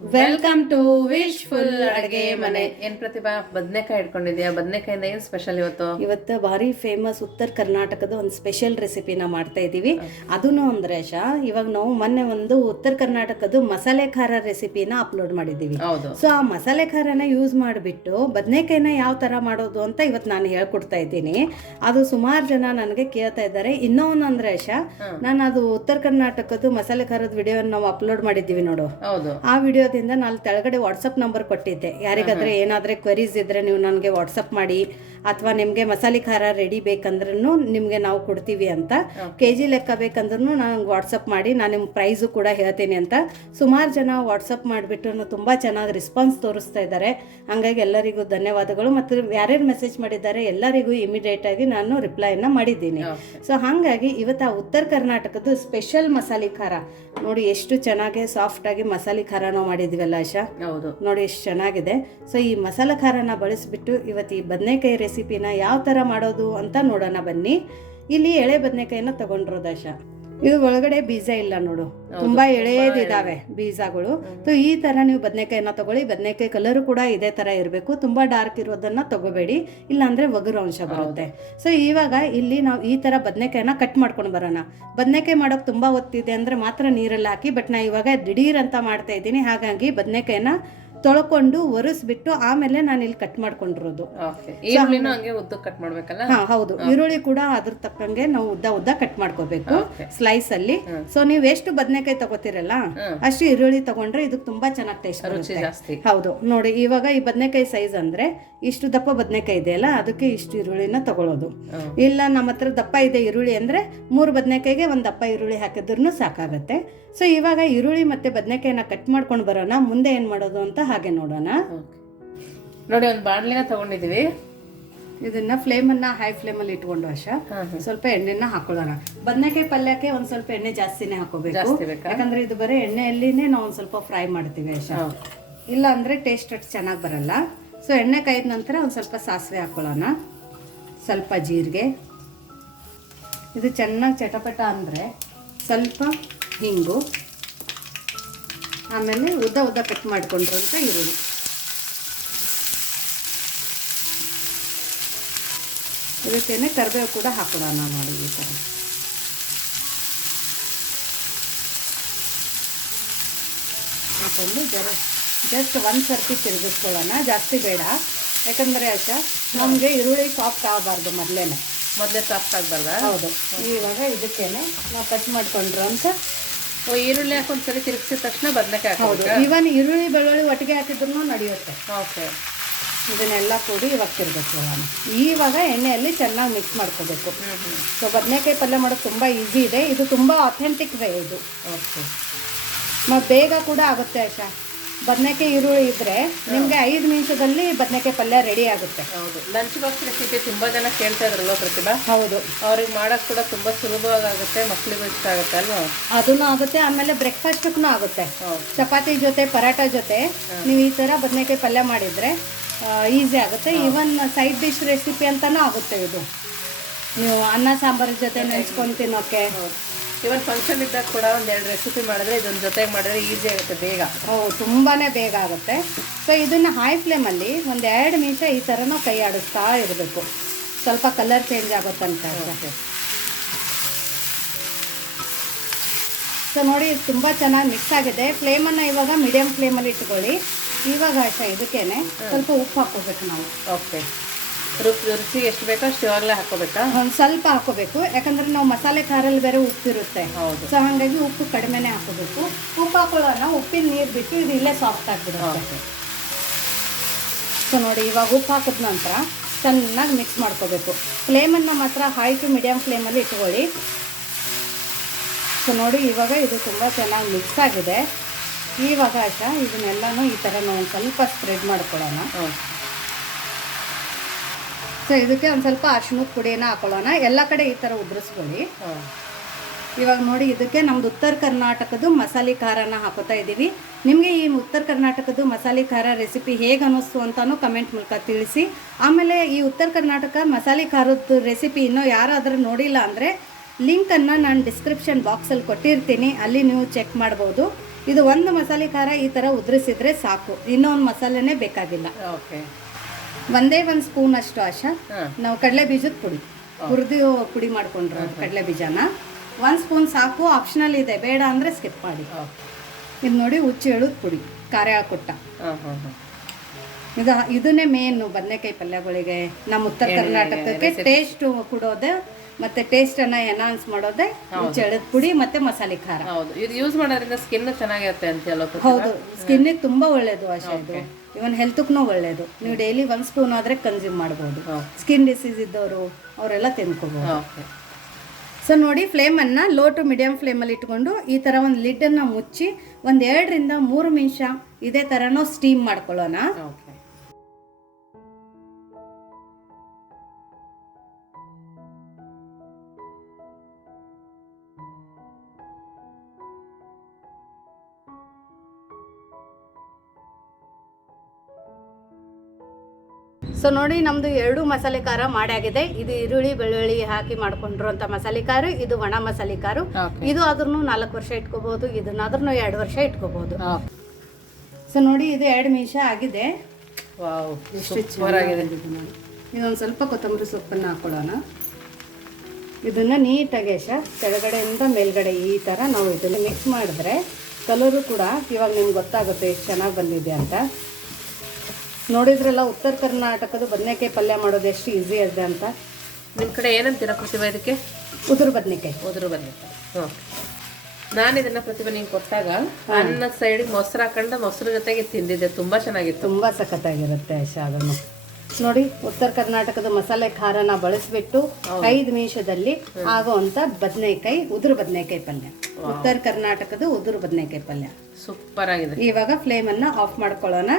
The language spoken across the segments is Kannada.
ವೆಲ್ಕಮ್ ಟು ವಿಶ್ ಫುಲ್ ಅಡುಗೆ ಮನೆ. ಏನ್ ಪ್ರತಿಭಾ ಬದ್ನೆಕಾಯಿ ಇಟ್ಕೊಂಡಿದ್ಯಾ ಬದ್ನೆಕಾಯಿಂದ ಏನ್ ಸ್ಪೆಷಲ್ ಇವತ್ತು? ಇವತ್ತು ಭಾರಿ ಫೇಮಸ್ ಉತ್ತರ ಕರ್ನಾಟಕದ ಒಂದು ಸ್ಪೆಷಲ್ ರೆಸಿಪಿನ ಮಾಡ್ತಾ ಇದ್ದೀವಿ. ಅದನ್ನು ಅಂದ್ರೆ ಶಾ ಇವಾಗ ನಾವು ಮೊನ್ನೆ ಒಂದು ಉತ್ತರ ಕರ್ನಾಟಕದ ಮಸಾಲೆ ಖಾರ ರೆಸಿಪಿನ ಅಪ್ಲೋಡ್ ಮಾಡಿದ್ದೀವಿ. ಸೊ ಆ ಮಸಾಲೆ ಖಾರನ ಯೂಸ್ ಮಾಡಿಬಿಟ್ಟು ಬದನೆಕಾಯಿನ ಯಾವ ತರ ಮಾಡೋದು ಅಂತ ಇವತ್ತು ನಾನು ಹೇಳ್ಕೊಡ್ತಾ ಇದ್ದೀನಿ. ಅದು ಸುಮಾರು ಜನ ನನಗೆ ಕೇಳ್ತಾ ಇದ್ದಾರೆ. ಇನ್ನೂ ಒಂದು ಅಂದ್ರೆ ಶಾ ನಾನು ಅದು ಉತ್ತರ ಕರ್ನಾಟಕದ ಮಸಾಲೆ ಖಾರದ ವಿಡಿಯೋ ನಾವು ಅಪ್ಲೋಡ್ ಮಾಡಿದ್ದೀವಿ ನೋಡು. ಆ ಆ ವಿಡಿಯೋದಿಂದ ನಾನು ಕೆಳಗಡೆ ವಾಟ್ಸಪ್ ನಂಬರ್ ಕೊಟ್ಟಿದ್ದೆ. ಯಾರಿಗಾದ್ರೆ ಏನಾದ್ರೆ ಕ್ವೆರೀಸ್ ಇದ್ರೆ ನೀವು ನನಗೆ ವಾಟ್ಸಪ್ ಮಾಡಿ ಅಥವಾ ನಿಮಗೆ ಮಸಾಲೆ ಖಾರ ರೆಡಿ ಬೇಕಂದ್ರೂ ನಿಮಗೆ ನಾವು ಕೊಡ್ತೀವಿ ಅಂತ. ಕೆ ಜಿ ಲೆಕ್ಕ ಬೇಕಂದ್ರೂ ನನಗೆ ವಾಟ್ಸಪ್ ಮಾಡಿ ನಾನು ನಿಮ್ಮ ಪ್ರೈಸು ಕೂಡ ಹೇಳ್ತೀನಿ ಅಂತ. ಸುಮಾರು ಜನ ವಾಟ್ಸಪ್ ಮಾಡಿಬಿಟ್ಟು ತುಂಬ ಚೆನ್ನಾಗಿ ರೆಸ್ಪಾನ್ಸ್ ತೋರಿಸ್ತಾ ಇದ್ದಾರೆ. ಹಂಗಾಗಿ ಎಲ್ಲರಿಗೂ ಧನ್ಯವಾದಗಳು. ಮತ್ತು ಯಾರ್ಯಾರು ಮೆಸೇಜ್ ಮಾಡಿದ್ದಾರೆ ಎಲ್ಲರಿಗೂ ಇಮಿಡಿಯೇಟ್ ಆಗಿ ನಾನು ರಿಪ್ಲೈನ ಮಾಡಿದ್ದೀನಿ. ಸೊ ಹಾಗಾಗಿ ಇವತ್ತು ಆ ಉತ್ತರ ಕರ್ನಾಟಕದ ಸ್ಪೆಷಲ್ ಮಸಾಲೆ ಖಾರ. ನೋಡಿ ಎಷ್ಟು ಚೆನ್ನಾಗಿ ಸಾಫ್ಟಾಗಿ ಮಸಾಲೆ ಖಾರನೂ ನಾವು ಮಾಡಿದ್ವಲ್ಲ ಆಶಾ? ಹೌದು. ನೋಡಿ ಎಷ್ಟು ಚೆನ್ನಾಗಿದೆ. ಸೊ ಈ ಮಸಾಲ ಖಾರನ ಬಳಸಿಬಿಟ್ಟು ಇವತ್ತು ಈ ಬದನೆಕಾಯಿ ರೆಸಿಪಿನ ಯಾವ ಥರ ಮಾಡೋದು ಅಂತ ನೋಡೋಣ ಬನ್ನಿ. ಇಲ್ಲಿ ಎಳೆ ಬದನೆಕಾಯಿನ ತಗೊಂಡಿರೋದು ಆಶಾ. ಇದು ಒಳಗಡೆ ಬೀಜ ಇಲ್ಲ ನೋಡು. ತುಂಬಾ ಎಳೆಯದಿದಾವೆ ಬೀಜಗಳು. ಸೊ ಈ ತರ ನೀವು ಬದನೆಕಾಯಿನ ತಗೊಳ್ಳಿ. ಬದನೆಕಾಯಿ ಕಲರ್ ಕೂಡ ಇದೇ ತರ ಇರಬೇಕು. ತುಂಬಾ ಡಾರ್ಕ್ ಇರೋದನ್ನ ತಗೋಬೇಡಿ. ಇಲ್ಲಾಂದ್ರೆ ಒಗರು ಅಂಶ ಬರುತ್ತೆ. ಸೊ ಇವಾಗ ಇಲ್ಲಿ ನಾವು ಈ ತರ ಬದನೆಕಾಯಿನ ಕಟ್ ಮಾಡ್ಕೊಂಡು ಬರೋಣ. ಬದನೆಕಾಯಿ ಮಾಡೋಕೆ ತುಂಬಾ ಒತ್ತಿದೆ ಅಂದ್ರೆ ಮಾತ್ರ ನೀರಲ್ಲಿ ಹಾಕಿ ಬಟ್ ನಾ ಇವಾಗ ದಿಢೀರ್ ಅಂತ ಮಾಡ್ತಾ ಇದ್ದೀನಿ. ಹಾಗಾಗಿ ಬದನೆಕಾಯಿನ ತೊಳ್ಕೊಂಡು ಒರೆಸ್ಬಿಟ್ಟು ಆಮೇಲೆ ನಾನು ಇಲ್ಲಿ ಕಟ್ ಮಾಡ್ಕೊಂಡಿರೋದು ಉದ್ದ ಕಟ್ ಮಾಡ್ಬೇಕಲ್ಲ? ಹಾ ಹೌದು. ಈರುಳ್ಳಿ ಕೂಡ ಅದ್ರ ತಕ್ಕಂಗೆ ನಾವು ಉದ್ದ ಉದ್ದ ಕಟ್ ಮಾಡ್ಕೋಬೇಕು ಸ್ಲೈಸ್ ಅಲ್ಲಿ. ಸೊ ನೀವು ಎಷ್ಟು ಬದನೆಕಾಯಿ ತಗೋತಿರಲ್ಲ ಅಷ್ಟು ಈರುಳ್ಳಿ ತಗೊಂಡ್ರೆ ಇದು ತುಂಬಾ ಚೆನ್ನಾಗಿ ಟೇಸ್ಟ್ ಬರುತ್ತೆ. ಹೌದು. ನೋಡಿ ಇವಾಗ ಈ ಬದನೆಕಾಯಿ ಸೈಜ್ ಅಂದ್ರೆ ಇಷ್ಟು ದಪ್ಪ ಬದನೆಕಾಯಿ ಇದೆಯಲ್ಲ ಅದಕ್ಕೆ ಇಷ್ಟು ಈರುಳ್ಳಿನ ತಗೊಳ್ಳೋದು ಇಲ್ಲ ನಮ್ಮ ಹತ್ರ ದಪ್ಪ ಇದೆ ಈರುಳ್ಳಿ ಅಂದ್ರೆ ಮೂರು ಬದನೆಕಾಯಿಗೆ ಒಂದು ದಪ್ಪ ಈರುಳ್ಳಿ ಹಾಕಿದ್ರೂ ಸಾಕಾಗತ್ತೆ. ಸೊ ಇವಾಗ ಈರುಳ್ಳಿ ಮತ್ತೆ ಬದನೆಕಾಯಿನ ಕಟ್ ಮಾಡ್ಕೊಂಡು ಬರೋಣ ಮುಂದೆ ಏನ್ ಮಾಡೋದು ಅಂತ ಹಾಗೆ ನೋಡೋಣ. ನೋಡಿ ಒಂದು ಬಾಣಲಿನ ತಗೊಂಡಿದ್ದೀವಿ. ಇದನ್ನ ಫ್ಲೇಮನ್ನ ಹೈ ಫ್ಲೇಮಲ್ಲಿ ಇಟ್ಕೊಂಡು ಹಾ. ಸ್ವಲ್ಪ ಎಣ್ಣೆನ ಹಾಕೊಳ್ಳೋಣ. ಬದನೆಕಾಯಿ ಪಲ್ಯಕ್ಕೆ ಒಂದ್ ಸ್ವಲ್ಪ ಎಣ್ಣೆ ಜಾಸ್ತಿನೇ ಹಾಕೋಬೇಕು. ಬೇಕಾ? ಯಾಕಂದ್ರೆ ಇದು ಬರೀ ಎಣ್ಣೆಯಲ್ಲಿನೇ ನಾವು ಒಂದ್ ಸ್ವಲ್ಪ ಫ್ರೈ ಮಾಡ್ತೀವಿ ಅಶ. ಇಲ್ಲ ಅಂದ್ರೆ ಟೇಸ್ಟ್ ಅಷ್ಟು ಚೆನ್ನಾಗಿ ಬರಲ್ಲ. ಸೊ ಎಣ್ಣೆ ಕಾಯ್ದ ನಂತರ ಒಂದು ಸ್ವಲ್ಪ ಸಾಸಿವೆ ಹಾಕೊಳ್ಳೋಣ. ಸ್ವಲ್ಪ ಜೀರಿಗೆ. ಇದು ಚೆನ್ನಾಗಿ ಚಟಪಟ ಅಂದರೆ ಸ್ವಲ್ಪ ಹಿಂಗು. ಆಮೇಲೆ ಉದ್ದ ಉದ್ದ ಕಟ್ ಮಾಡ್ಕೊಂಡಿರೋಂಥ ಈರುಳ್ಳಿ ಇದಕ್ಕೇನೆ ಕರಿಬೇವು ಕೂಡ ಹಾಕೊಳ್ಳೋಣ ನೋಡಿ ಈ ಥರ ಹಾಕೊಂಡು ಜರ ಜಸ್ಟ್ ಒಂದು ಸರ್ತಿ ತಿರುಗಿಸ್ಕೊಳ್ಳೋಣ. ಜಾಸ್ತಿ ಬೇಡ. ಯಾಕಂದರೆ ಆಶಾ ನಮಗೆ ಈರುಳ್ಳಿ ಸಾಫ್ಟ್ ಆಗಬಾರ್ದು ಮೊದಲೇನೆ. ಮೊದಲೇ ಸಾಫ್ಟ್ ಆಗಬಾರ್ದ? ಹೌದು. ಇವಾಗ ಇದಕ್ಕೇನೆ ನಾವು ಕಟ್ ಮಾಡಿಕೊಂಡ್ರು ಅಂತ ಈರುಳ್ಳಿ ಹಾಕೊಂಡ್ಸರಿ ತಿರುಗಿಸಿದ ತಕ್ಷಣ ಬದನೆಕಾಯಿ ಹೌದು. ಹಾಕೋಬೇಕಾ ಇವನ್ ಈರುಳ್ಳಿ ಬೆಳ್ಳುಳ್ಳಿ ಒಟ್ಟಿಗೆ ಹಾಕಿದ್ರು ನಡೆಯುತ್ತೆ. ಓಕೆ. ಇದನ್ನೆಲ್ಲ ಕೂಡಿ ಇವಾಗ ತಿರುಗಿಸ್ಕೊಳ್ಳೋಣ ಇವಾಗ ಎಣ್ಣೆಯಲ್ಲಿ ಚೆನ್ನಾಗಿ ಮಿಕ್ಸ್ ಮಾಡ್ಕೋಬೇಕು. ಸೊ ಬದನೆಕಾಯಿ ಪಲ್ಯ ಮಾಡೋದು ತುಂಬ ಈಸಿ ಇದೆ. ಇದು ತುಂಬ ಅಥೆಂಟಿಕ್ ವೇ ಇದು. ಓಕೆ. ಮತ್ತು ಬೇಗ ಕೂಡ ಆಗುತ್ತೆ ಆಶಾ ಬದನೆಕಾಯಿ ಈರುಳ್ಳಿ ಇದ್ರೆ ನಿಮಗೆ ಐದು ನಿಮಿಷದಲ್ಲಿ ಬದನೆಕಾಯಿ ಪಲ್ಯ ರೆಡಿ ಆಗುತ್ತೆ. ಹೌದು. ಲಂಚ್ ಬಾಕ್ಸ್ ರೆಸಿಪಿ ತುಂಬಾ ಜನ ಕೇಳ್ತಾ ಇದ್ರಲ್ವ ಪ್ರತಿಭಾ? ಹೌದು. ಅವ್ರಿಗೆ ಮಾಡಕ್ ಕೂಡ ತುಂಬಾ ಸುಲಭವಾಗುತ್ತೆ ಮಕ್ಳಿಗೂ ಇಷ್ಟ ಆಗುತ್ತೆ ಅಲ್ವಾ? ಅದನ್ನು ಆಗುತ್ತೆ ಆಮೇಲೆ ಬ್ರೇಕ್ಫಾಸ್ಟ್ ಆಗುತ್ತೆ. ಚಪಾತಿ ಜೊತೆ ಪರಾಟ ಜೊತೆ ನೀವು ಈ ಥರ ಬದನೆಕಾಯಿ ಪಲ್ಯ ಮಾಡಿದರೆ ಈಸಿ ಆಗುತ್ತೆ. ಈವನ್ ಸೈಡ್ ಡಿಶ್ ರೆಸಿಪಿ ಅಂತಲೂ ಆಗುತ್ತೆ ಇದು. ನೀವು ಅನ್ನ ಸಾಂಬಾರ್ ಜೊತೆ ನೆಂಚ್ಕೊಂಡು ತಿನ್ನೋಕ್ಕೆ ಇವನ್ ಫಂಕ್ಷನ್ ಇದ್ದಾಗ ಕೂಡ ಒಂದ್ ಎರಡು ರೆಸಿಪಿ ಮಾಡಿದ್ರೆ ಇದನ್ನ ಜೊತೆಗೆ ಮಾಡಿದ್ರೆ ಈಸಿ ಆಗುತ್ತೆ ಬೇಗ. ಓ ತುಂಬಾ ಬೇಗ ಆಗುತ್ತೆ. ಸೊ ಇದನ್ನು ಹೈ ಫ್ಲೇಮಲ್ಲಿ ಒಂದು ಎರಡು ನಿಮಿಷ ಈ ಥರ ನಾವು ಕೈ ಆಡಿಸ್ತಾ ಇರಬೇಕು. ಸ್ವಲ್ಪ ಕಲರ್ ಚೇಂಜ್ ಆಗುತ್ತಂತ ಸೊ ನೋಡಿ ಇದು ತುಂಬ ಚೆನ್ನಾಗಿ ಮಿಕ್ಸ್ ಆಗಿದೆ. ಫ್ಲೇಮನ್ನು ಇವಾಗ ಮೀಡಿಯಮ್ ಫ್ಲೇಮಲ್ಲಿ ಇಟ್ಕೊಳ್ಳಿ. ಇವಾಗ ಆಯ್ತಾ ಇದಕ್ಕೇನೆ ಸ್ವಲ್ಪ ಉಪ್ಪು ಹಾಕೋಬೇಕು ನಾವು. ಓಕೆ ರುಚಿ ರುಚಿ ಎಷ್ಟು ಬೇಕೋ ಅಷ್ಟು ಇವಾಗಲೇ ಹಾಕೋಬೇಕಾ ಒಂದು ಸ್ವಲ್ಪ ಹಾಕೋಬೇಕು ಯಾಕಂದ್ರೆ ನಾವು ಮಸಾಲೆ ಖಾರಲ್ಲಿ ಬೇರೆ ಉಪ್ಪಿರುತ್ತೆ ಹೌದು. ಸೊ ಹಾಗಾಗಿ ಉಪ್ಪು ಕಡಿಮೆನೇ ಹಾಕೋಬೇಕು ಉಪ್ಪು ಹಾಕೊಳ್ಳೋಣ. ಉಪ್ಪಿನ ನೀರು ಬಿಟ್ಟು ಇದು ಇಲ್ಲೇ ಸಾಫ್ಟ್ ಆಗಿಬಿಡುತ್ತೆ. ಸೊ ನೋಡಿ ಇವಾಗ ಉಪ್ಪು ಹಾಕಿದ ನಂತರ ಚೆನ್ನಾಗಿ ಮಿಕ್ಸ್ ಮಾಡ್ಕೋಬೇಕು. ಫ್ಲೇಮನ್ನು ಮಾತ್ರ ಹೈ ಟು ಮೀಡಿಯಮ್ ಫ್ಲೇಮಲ್ಲಿ ಇಟ್ಕೊಳ್ಳಿ. ಸೊ ನೋಡಿ ಇವಾಗ ಇದು ತುಂಬ ಚೆನ್ನಾಗಿ ಮಿಕ್ಸ್ ಆಗಿದೆ. ಇವಾಗ ಆಶಾ ಇದನ್ನೆಲ್ಲನೂ ಈ ಥರ ನಾವು ಸ್ವಲ್ಪ ಸ್ಪ್ರೆಡ್ ಮಾಡ್ಕೊಳ್ಳೋಣ. ಸೊ ಇದಕ್ಕೆ ಒಂದು ಸ್ವಲ್ಪ ಅರ್ಶಿನ ಪುಡಿನ ಹಾಕೊಳ್ಳೋಣ. ಎಲ್ಲ ಕಡೆ ಈ ಥರ ಉದುರಿಸ್ಕೊಳ್ಳಿ. ಇವಾಗ ನೋಡಿ, ಇದಕ್ಕೆ ನಮ್ದು ಉತ್ತರ ಕರ್ನಾಟಕದ ಮಸಾಲೆ ಖಾರನ ಹಾಕೋತಾ ಇದ್ದೀವಿ ನಿಮಗೆ ಈ ಉತ್ತರ ಕರ್ನಾಟಕದ ಮಸಾಲೆ ಖಾರ ರೆಸಿಪಿ ಹೇಗೆ ಅನ್ನಿಸ್ತು ಅಂತಾನು ಕಮೆಂಟ್ ಮೂಲಕ ತಿಳಿಸಿ. ಆಮೇಲೆ ಈ ಉತ್ತರ ಕರ್ನಾಟಕ ಮಸಾಲೆ ಖಾರದ ರೆಸಿಪಿ ಇನ್ನೂ ಯಾರಾದರೂ ನೋಡಿಲ್ಲ ಅಂದರೆ ಲಿಂಕನ್ನು ನಾನು ಡಿಸ್ಕ್ರಿಪ್ಷನ್ ಬಾಕ್ಸಲ್ಲಿ ಕೊಟ್ಟಿರ್ತೀನಿ. ಅಲ್ಲಿ ನೀವು ಚೆಕ್ ಮಾಡ್ಬೋದು. ಇದು ಒಂದು ಮಸಾಲೆ ಖಾರ ಈ ಥರ ಉದುರಿಸಿದರೆ ಸಾಕು. ಇನ್ನೊಂದು ಮಸಾಲೆನೇ ಬೇಕಾಗಿಲ್ಲ. ಓಕೆ. ಒಂದೇ ಒಂದು ಸ್ಪೂನ್ ಅಷ್ಟು ಆಶಾ. ನಾವು ಕಡಲೆ ಬೀಜದ ಪುಡಿ. ಹುರಿದು ಪುಡಿ ಮಾಡ್ಕೊಂಡ್ರು ಕಡಲೆ ಬೀಜನ. ಒಂದ್ ಸ್ಪೂನ್ ಸಾಕು ಆಪ್ಷನಲ್ ಇದೆ ಬೇಡ ಅಂದ್ರೆ ಸ್ಕಿಪ್ ಮಾಡಿ. ಇದು ನೋಡಿ ಹುಚ್ಚು ಹೇಳುದ್ ಪುಡಿ ಖಾರ ಹಾಕೊಟ್ಟ ಇದು ಇದನ್ನೇ ಮೇನ್ ಬದನೆಕಾಯಿ ಪಲ್ಯಗಳಿಗೆ ನಮ್ಮ ಉತ್ತರ ಕರ್ನಾಟಕಕ್ಕೆ ಟೇಸ್ಟ್ ಕೊಡೋದೆ ಮತ್ತೆ ಟೇಸ್ಟನ್ನು ಎನ್ಹಾನ್ಸ್ ಮಾಡೋದೇ ಚಳದ ಪುಡಿ ಮತ್ತೆ ಮಸಾಲೆ ಖಾರ. ಹೌದು. ಇದು ಯೂಸ್ ಮಾಡೋದ್ರಿಂದ ಸ್ಕಿನ್ ಚೆನ್ನಾಗಿರುತ್ತೆ ಅಂತ ಹೇಳೋದು ಹೌದು. ಸ್ಕಿನ್ನಿಗೆ ತುಂಬಾ ಒಳ್ಳೇದು ಆಶಾ ಇದು. ಇವನ್ ಹೆಲ್ತ್ಗೂ ಒಳ್ಳೆಯದು ನೀವು ಡೈಲಿ ಒಂದು ಸ್ಪೂನ್ ಆದರೆ ಕನ್ಸ್ಯೂಮ್ ಮಾಡ್ಬೋದು. ಸ್ಕಿನ್ ಡಿಸೀಸ್ ಇದ್ದವರು ಅವರೆಲ್ಲ ತಿನ್ಕೋಬೋದು. ಓಕೆ ಸೊ ನೋಡಿ ಫ್ಲೇಮನ್ನು ಲೋ ಟು ಮೀಡಿಯಮ್ ಫ್ಲೇಮಲ್ಲಿ ಇಟ್ಕೊಂಡು ಈ ಥರ ಒಂದು ಲಿಡ್ಡನ್ನು ಮುಚ್ಚಿ ಒಂದು ಎರಡರಿಂದ ಮೂರು ನಿಮಿಷ ಇದೇ ಥರನೂ ಸ್ಟೀಮ್ ಮಾಡ್ಕೊಳ್ಳೋಣ. ಸೊ ನೋಡಿ ನಮ್ಮದು ಎರಡು ಮಸಾಲೆ ಖಾರ ಮಾಡಾಗಿದೆ ಇದು ಈರುಳ್ಳಿ ಬೆಳ್ಳುಳ್ಳಿ ಹಾಕಿ ಮಾಡ್ಕೊಂಡಿರುವಂಥ ಮಸಾಲೆ ಖಾರ ಇದು ಒಣ ಮಸಾಲೆ ಖಾರ. ಇದು ಆದ್ರೂ ನಾಲ್ಕು ವರ್ಷ ಇಟ್ಕೋಬಹುದು ಇದನ್ನಾದ್ರೂ ಎರಡು ವರ್ಷ ಇಟ್ಕೋಬಹುದು ಸೊ ನೋಡಿ ಇದು ಎರಡು ನಿಮಿಷ ಆಗಿದೆ. ಇದೊಂದು ಸ್ವಲ್ಪ ಕೊತ್ತಂಬರಿ ಸೊಪ್ಪನ್ನು ಹಾಕೊಳ್ಳೋಣ. ಇದನ್ನು ನೀಟಾಗಿ ಯಶ ಕೆಳಗಡೆಯಿಂದ ಮೇಲ್ಗಡೆ ಈ ಥರ ನಾವು ಇದನ್ನು ಮಿಕ್ಸ್ ಮಾಡಿದ್ರೆ ಕಲರು ಕೂಡ ಇವಾಗ ನಿಮ್ಗೆ ಗೊತ್ತಾಗುತ್ತೆ ಎಷ್ಟು ಚೆನ್ನಾಗಿ ಬಂದಿದೆ ಅಂತ. ನೋಡಿದ್ರಲ್ಲ ಉತ್ತರ ಕರ್ನಾಟಕದ ಬದನೆಕಾಯಿ ಪಲ್ಯ ಮಾಡೋದು ಎಷ್ಟು ಈಸಿ ಇದೆ ಅಂತ. ನಿಮ್ಮ ಕಡೆ ಏನಂತೀರ ಪ್ರತಿಭಾ ಇದಕ್ಕೆ? ಉದುರು ಬದನೆಕಾಯಿ. ಉದುರು ಬದನೆಕಾಯಿ. ಓಕೆ. ನಾನು ಇದನ್ನ ಪ್ರತಿಭೆ ನಿಂಗೆ ಕೊಟ್ಟಾಗ ಅನ್ನ ಸೈಡಿಗೆ ಮೊಸರು ಹಾಕೊಂಡು ಮೊಸರು ಜೊತೆಗೆ ತಿಂದಿದ್ದೆ ತುಂಬಾ ಚೆನ್ನಾಗಿತ್ತು. ತುಂಬ ಸಖತ್ತಾಗಿರುತ್ತೆ ಅದನ್ನು ನೋಡಿ ಉತ್ತರ ಕರ್ನಾಟಕದ ಮಸಾಲೆ ಖಾರನ ಬಳಸಿಬಿಟ್ಟು ಐದು ನಿಮಿಷದಲ್ಲಿ ಆಗುವಂಥ ಬದನೆಕಾಯಿ ಉದುರು ಬದನೆಕಾಯಿ ಪಲ್ಯ. ಉತ್ತರ ಕರ್ನಾಟಕದ ಉದುರು ಬದನೆಕಾಯಿ ಪಲ್ಯ. ಸೂಪರ್ ಆಗಿದೆ. ಇವಾಗ ಫ್ಲೇಮನ್ನು ಆಫ್ ಮಾಡ್ಕೊಳ್ಳೋಣ.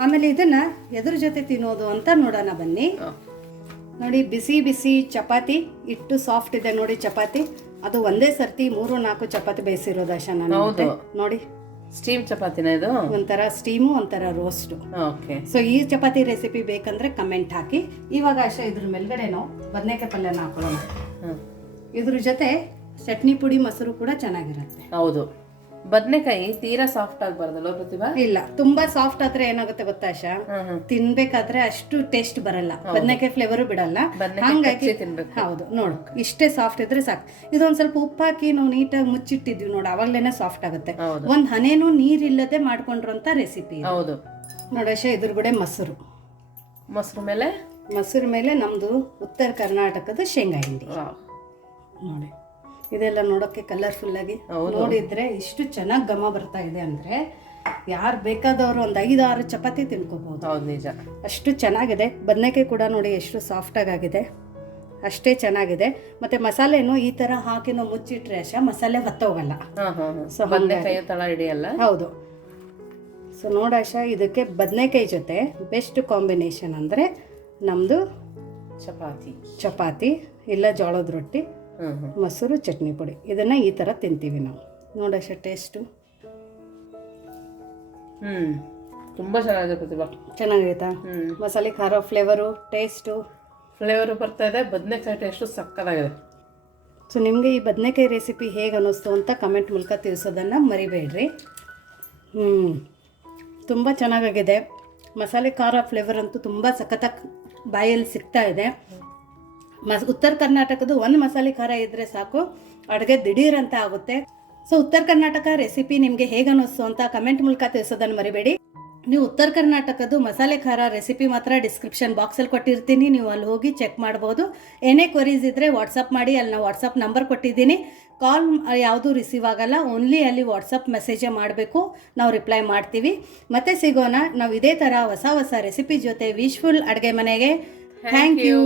ಆಮೇಲೆ ಇದನ್ನ ಎದ್ರ ಜೊತೆ ತಿನ್ನೋದು ಅಂತ ನೋಡೋಣ ಬನ್ನಿ. ನೋಡಿ ಬಿಸಿ ಬಿಸಿ ಚಪಾತಿ ಇಟ್ಟು ಸಾಫ್ಟ್ ಇದೆ ನೋಡಿ ಚಪಾತಿ. ಅದು ಒಂದೇ ಸರ್ತಿ ಮೂರು ನಾಲ್ಕು ಚಪಾತಿ ಬೇಯಿಸಿರೋದು ಅಶಾ ನಾನು ಹೌದು. ನೋಡಿ. ಸ್ಟೀಮ್ ಚಪಾತಿನ ಇದು? ಒಂಥರ ಸ್ಟೀಮು ಒಂಥರ ರೋಸ್ಟು ಓಕೆ ಸೊ ಈ ಚಪಾತಿ ರೆಸಿಪಿ ಬೇಕಂದ್ರೆ ಕಮೆಂಟ್ ಹಾಕಿ. ಇವಾಗ ಅಷ್ಟೇ ಇದ್ರ ಮೇಲ್ಗಡೆ ನಾವು ಬದನೆಕಾಯಿ ಪಲ್ಯನ ಹಾಕೊಳ್ಳೋಣ. ಇದ್ರ ಜೊತೆ ಚಟ್ನಿ ಪುಡಿ ಮೊಸರು ಕೂಡ ಚೆನ್ನಾಗಿರುತ್ತೆ. ಹೌದು. ಬದನೆಕಾಯಿ ತೀರಾ ಸಾಫ್ಟ್ ಆಗ್ಬಾರ್ದಲ್ಲ ಪ್ರತಿಭಾ? ಇಲ್ಲ ತುಂಬಾ ಸಾಫ್ಟ್ ಆದ್ರೆ ಏನಾಗುತ್ತೆ ಗೊತ್ತಾ ಆಶಾ? ತಿನ್ಬೇಕಾದ್ರೆ ಅಷ್ಟು ಟೇಸ್ಟ್ ಬರಲ್ಲ. ಬದನೆಕಾಯಿ ಫ್ಲೇವರ್ ಬಿಡಲ್ಲ. ಹಂಗಾಗಿ ತಿನ್ಬೇಕು. ಹೌದು ನೋಡು ಇಷ್ಟೇ ಸಾಫ್ಟ್ ಇದ್ರೆ ಸಾಕು. ಇದೊಂದ್ ಸ್ವಲ್ಪ ಉಪ್ಪು ಹಾಕಿ ನಾವು ನೀಟಾಗಿ ಮುಚ್ಚಿಟ್ಟಿದ್ವಿ ನೋಡು ಅವಾಗ್ಲೇನೆ ಸಾಫ್ಟ್ ಆಗುತ್ತೆ. ಒಂದ್ ಹನೇನು ನೀರಿಲ್ಲದೆ ಮಾಡ್ಕೊಂಡ್ರಂತ ರೆಸಿಪಿ ಹೌದು. ನೋಡಶ ಎದುರುಗಡೆ ಮೊಸರು. ಮೊಸರು ಮೇಲೆ? ಮೊಸರು ಮೇಲೆ ನಮ್ದು ಉತ್ತರ ಕರ್ನಾಟಕದ ಶೇಂಗಾ ಹಿಂಡಿ. ನೋಡಿ. ಇದೆಲ್ಲ ನೋಡೋಕ್ಕೆ ಕಲರ್ಫುಲ್ಲಾಗಿ ನೋಡಿದರೆ ನೋಡಿದ್ರೆ ಇಷ್ಟು ಚೆನ್ನಾಗಿ ಘಮ ಬರ್ತಾ ಇದೆ ಅಂದರೆ ಯಾರು ಬೇಕಾದವರು ಒಂದು ಐದಾರು ಚಪಾತಿ ತಿನ್ಕೋಬಹುದು ಹೌದು ನಿಜ. ಅಷ್ಟು ಚೆನ್ನಾಗಿದೆ. ಬದನೆಕಾಯಿ ಕೂಡ ನೋಡಿ ಎಷ್ಟು ಸಾಫ್ಟಾಗಿ ಆಗಿದೆ. ಅಷ್ಟೇ ಚೆನ್ನಾಗಿದೆ. ಮತ್ತೆ ಮಸಾಲೆನು ಈ ಥರ ಹಾಕಿ ನಾವು ಮುಚ್ಚಿಟ್ರೆ ಅಷ್ಟ ಮಸಾಲೆ ಹೊತ್ತೋಗಲ್ಲ ಸೊ ಬದನೆಕಾಯಿ ತಳ ಹಿಡಿಯಲ್ಲ? ಹೌದು. ಸೊ ನೋಡಾಶ ಇದಕ್ಕೆ ಬದನೆಕಾಯಿ ಜೊತೆ ಬೆಸ್ಟ್ ಕಾಂಬಿನೇಷನ್ ಅಂದರೆ ನಮ್ಮದು ಚಪಾತಿ. ಚಪಾತಿ ಇಲ್ಲ ಜೋಳದ ರೊಟ್ಟಿ. ಮೊಸರು ಚಟ್ನಿ ಪುಡಿ. ಇದನ್ನು ಈ ಥರ ತಿಂತೀವಿ ನಾವು. ನೋಡೋಷ್ಟು ಟೇಸ್ಟು ಹ್ಞೂ ತುಂಬ ಚೆನ್ನಾಗಿದೆ ಪ್ರತಿಭಾ. ಹ್ಮ್. ಮಸಾಲೆ ಖಾರ ಫ್ಲೇವರು ಟೇಸ್ಟು ಫ್ಲೇವರು ಬರ್ತಾ ಇದೆ ಬದನೆಕಾಯಿ ಟೇಸ್ಟು ಸಕ್ಕತ್ತಾಗಿದೆ. ಸೊ ನಿಮಗೆ ಈ ಬದನೆಕಾಯಿ ರೆಸಿಪಿ ಹೇಗೆ ಅನ್ನಿಸ್ತು ಅಂತ ಕಮೆಂಟ್ ಮೂಲಕ ತಿಳಿಸೋದನ್ನು ಮರಿಬೇಡ್ರಿ. ಹ್ಞೂ ತುಂಬ ಚೆನ್ನಾಗಾಗಿದೆ. ಮಸಾಲೆ ಖಾರ ಫ್ಲೇವರ್ ಅಂತೂ ತುಂಬ ಸಖತ್ತಾಗಿ ಬಾಯಲ್ಲಿ ಸಿಗ್ತಾ ಇದೆ. ಮಸ್ ಉತ್ತರ ಕರ್ನಾಟಕದ ಒಂದು ಮಸಾಲೆ ಖಾರ ಇದ್ರೆ ಸಾಕು ಅಡುಗೆ ದಿಢೀರ್ ಅಂತ ಆಗುತ್ತೆ. ಸೊ ಉತ್ತರ ಕರ್ನಾಟಕ ರೆಸಿಪಿ ನಿಮಗೆ ಹೇಗೆ ಅನ್ನಿಸ್ತು ಅಂತ ಕಮೆಂಟ್ ಮೂಲಕ ತಿಳಿಸೋದನ್ನು ಮರಿಬೇಡಿ. ನೀವು ಉತ್ತರ ಕರ್ನಾಟಕದ್ದು ಮಸಾಲೆ ಖಾರ ರೆಸಿಪಿ ಮಾತ್ರ ಡಿಸ್ಕ್ರಿಪ್ಷನ್ ಬಾಕ್ಸಲ್ಲಿ ಕೊಟ್ಟಿರ್ತೀನಿ. ನೀವು ಅಲ್ಲಿ ಹೋಗಿ ಚೆಕ್ ಮಾಡ್ಬೋದು. ಏನೇ ಕ್ವರೀಸ್ ಇದ್ದರೆ ವಾಟ್ಸಪ್ ಮಾಡಿ ಅಲ್ಲಿ ನಾವು ವಾಟ್ಸಪ್ ನಂಬರ್ ಕೊಟ್ಟಿದ್ದೀನಿ. ಕಾಲ್ ಯಾವುದೂ ರಿಸೀವ್ ಆಗಲ್ಲ ಓನ್ಲಿ ಅಲ್ಲಿ ವಾಟ್ಸಪ್ ಮೆಸೇಜೇ ಮಾಡಬೇಕು. ನಾವು ರಿಪ್ಲೈ ಮಾಡ್ತೀವಿ. ಮತ್ತೆ ಸಿಗೋಣ ನಾವು ಇದೇ ಥರ ಹೊಸ ಹೊಸ ರೆಸಿಪಿ ಜೊತೆ ವಿಶ್ಫುಲ್ ಅಡುಗೆ ಮನೆಗೆ. Thank you